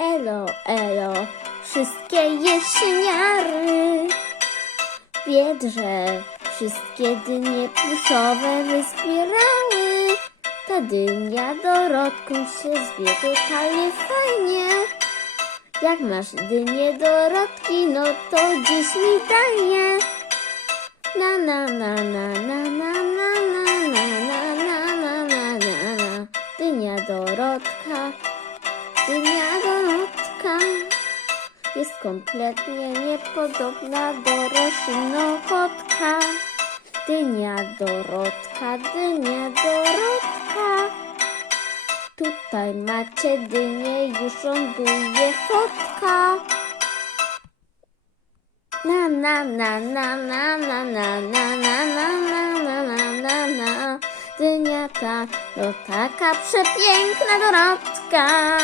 Elo, elo, wszystkie jesieniary. Wiedrze, wszystkie dynie pluszowe wyzbierały. Ta dynia Dorotką się zwie totalnie fajnie. Jak masz dynię Dorotki, no to dziś mi daje. Na na na na na na na na na na na na na na na Dynia Dorotka, dynia Dorotka jest kompletnie niepodobna do roślinokotka. Dynia Dorotka, dynia Dorotka. Tutaj macie dynię, już ląduje fotka. Na na na na na na na na na na na na na na na Dynia ta to taka przepiękna Dorotka